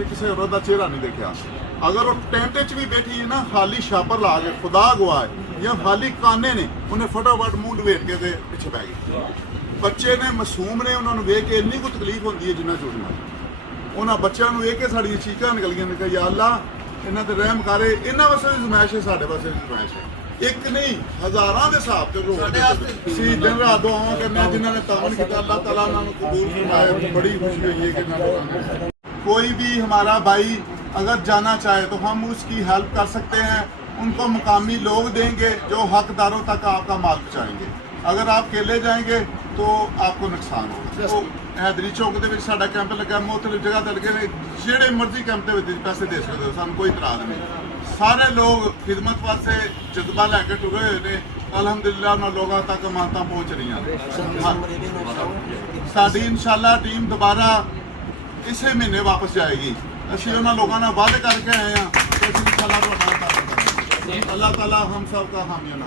अभी किसी औरत का चेहरा नहीं देखा। अगर वो टेंट च भी बैठी है ना, खाली छापर ला के खुदा गवाए या खाली काने ने, उन्हें फटाफट मूंह डवेट के पिछे पै गई। बच्चे ने मासूम ने, उन्होंने वेख के इन्नी को तकलीफ होती है जिन्ना जुड़ना। उन्होंने बच्चों को वेख के साड़ी चीकां निकलियां ने कहा या अल्लाह इन्हां ते रहम करे, इन्हां वास्ते भी ज़माइश है, साडे वास्ते भी ज़माइश है। एक नहीं हज़ारां दे हिसाब ते लोग सी दिन रात दुआवां करने जिन्हां ने तावन किया, अल्लाह ताला उन्हें कबूल फरमाए। बड़ी खुशी हुई है कि कोई भी हमारा भाई अगर जाना चाहे तो हम उसकी हेल्प कर सकते हैं। उनको मुकामी लोग देंगे जो हकदारों तक आपका माल पहुँचाएंगे। अगर आप अकेले जाएंगे तो आपको नुकसान होगा। तो हैदरी चौक के कैंप लगा, मुख्तलिफ जगह ते लगे ने, जेड़े मर्जी कैंप के पैसे दे सकते हो, सानू कोई इतराज नहीं। सारे लोग खिदमत वास्ते जज्बा लैके टुरे हुए ने। अलहमदुलिल्लाह उन्होंने लोगों तक अमानतां पहुँच रही हैं। साडी इंशाअल्लाह टीम दोबारा इसे महीने वापस जाएगी। ਅਸੀਂ ਉਹਨਾਂ ਲੋਕਾਂ ਨਾਲ ਵਾਅਦੇ ਕਰਕੇ ਆਏ ਹਾਂ ਕਿ ਅਸੀਂ ਇੰਸ਼ਾਅੱਲਾ ਤੁਹਾਡਾ ਮਦਦ ਕਰਾਂਗੇ। ਅੱਲਾਹ ਤਾਲਾ ਹਮ ਸਭ ਦਾ ਹਾਮੀ ਨਾ